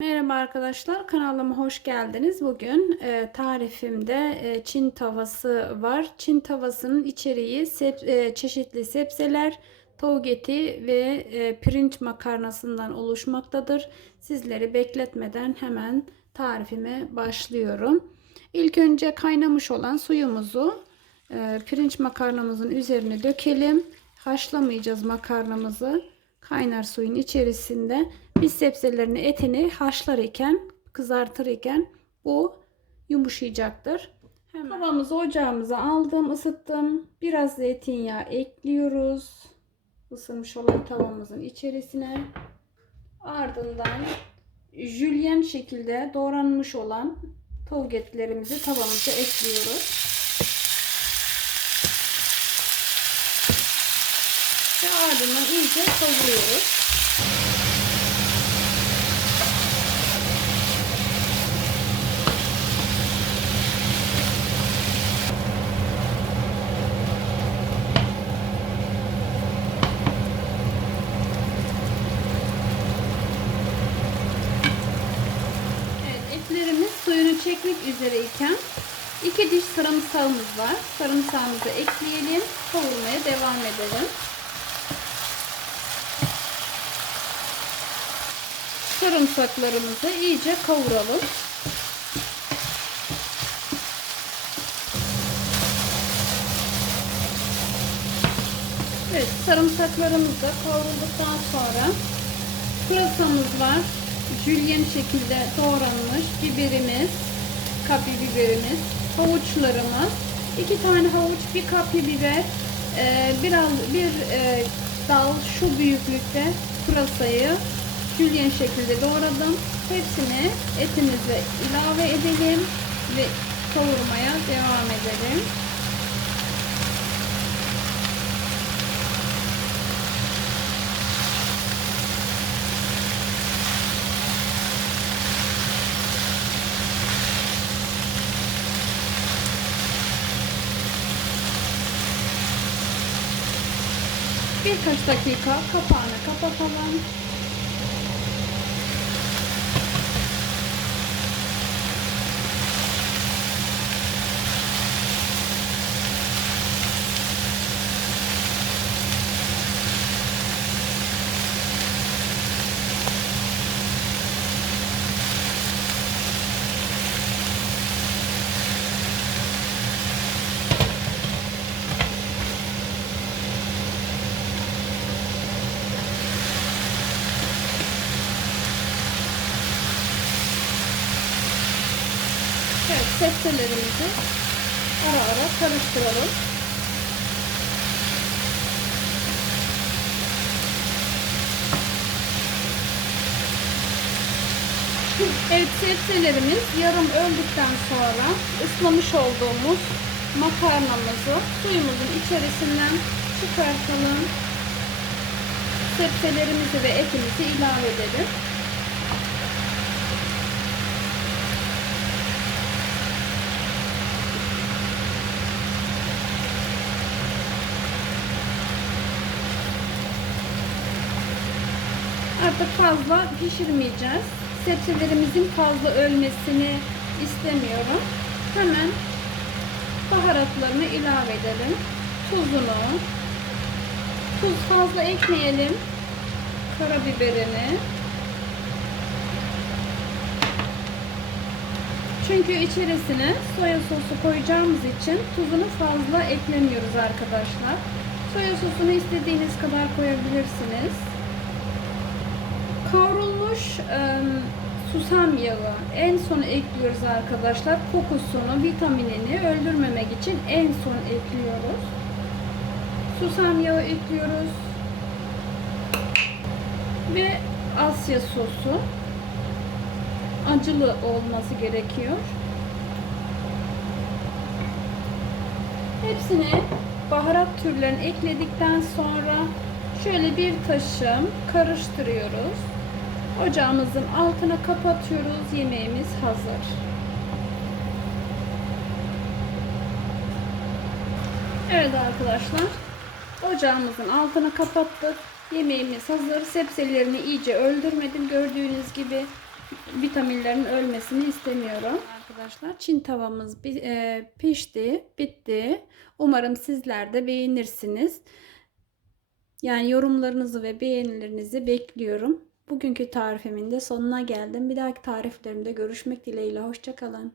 Merhaba arkadaşlar kanalıma hoş geldiniz. Bugün e, tarifimde e, Çin tavası var. Çin tavasının içeriği sep, e, çeşitli sebzeler, tavuk eti ve e, pirinç makarnasından oluşmaktadır. Sizleri bekletmeden hemen tarifime başlıyorum. İlk önce kaynamış olan suyumuzu e, pirinç makarnamızın üzerine dökelim. Haşlamayacağız makarnamızı. Kaynar suyun içerisinde biz sebzelerini etini haşlar iken kızartır iken bu yumuşayacaktır. Hemen tavamızı ocağımıza aldım ısıttım. Biraz zeytinyağı ekliyoruz. Isınmış olan tavamızın içerisine. Ardından jülyen şekilde doğranmış olan tavuk etlerimizi tavamıza ekliyoruz. Ardından iyice kavuruyoruz. Evet, etlerimiz suyunu çekmek üzereyken iki diş sarımsağımız var. Sarımsağımızı ekleyelim. Kavurmaya devam edelim. Sarımsaklarımızı iyice kavuralım. Evet, sarımsaklarımız da kavrulduktan sonra pırasamız var. Jülyen şekilde doğranmış biberimiz, kapya biberimiz, havuçlarımız, iki tane havuç, bir kapya biber, biraz bir dal şu büyüklükte pırasayı jülyen şekilde doğradım. Hepsini etimize ilave edelim ve kavurmaya devam edelim. Birkaç dakika kapağını kapatalım. Evet, sebzelerimizi ara ara karıştıralım. Evet, sebzelerimiz yarım öldükten sonra ıslamış olduğumuz makarnamızı suyumuzun içerisinden çıkartalım. Sebzelerimizi ve etimizi ilave edelim. Artık fazla pişirmeyeceğiz. Sebzelerimizin fazla ölmesini istemiyorum. Hemen baharatlarını ilave edelim. Tuzunu. Tuz fazla ekmeyelim. Karabiberini. Çünkü içerisine soya sosu koyacağımız için tuzunu fazla eklemiyoruz arkadaşlar. Soya sosunu istediğiniz kadar koyabilirsiniz. Kavrulmuş e, susam yağı en son ekliyoruz arkadaşlar. Kokusunu, vitaminini öldürmemek için en son ekliyoruz. Susam yağı ekliyoruz. Ve Asya sosu. Acılı olması gerekiyor. Hepsini baharat türlerini ekledikten sonra şöyle bir taşım karıştırıyoruz. Ocağımızın altına kapatıyoruz. Yemeğimiz hazır. Evet arkadaşlar. Ocağımızın altını kapattık. Yemeğimiz hazır. Sebzelerini iyice öldürmedim gördüğünüz gibi. vitaminlerin ölmesini istemiyorum. Arkadaşlar Çin tavamız e, pişti, bitti. Umarım sizler de beğenirsiniz. Yani yorumlarınızı ve beğenilerinizi bekliyorum. Bugünkü tarifimin de sonuna geldim. Bir dahaki tariflerimde görüşmek dileğiyle. Hoşçakalın.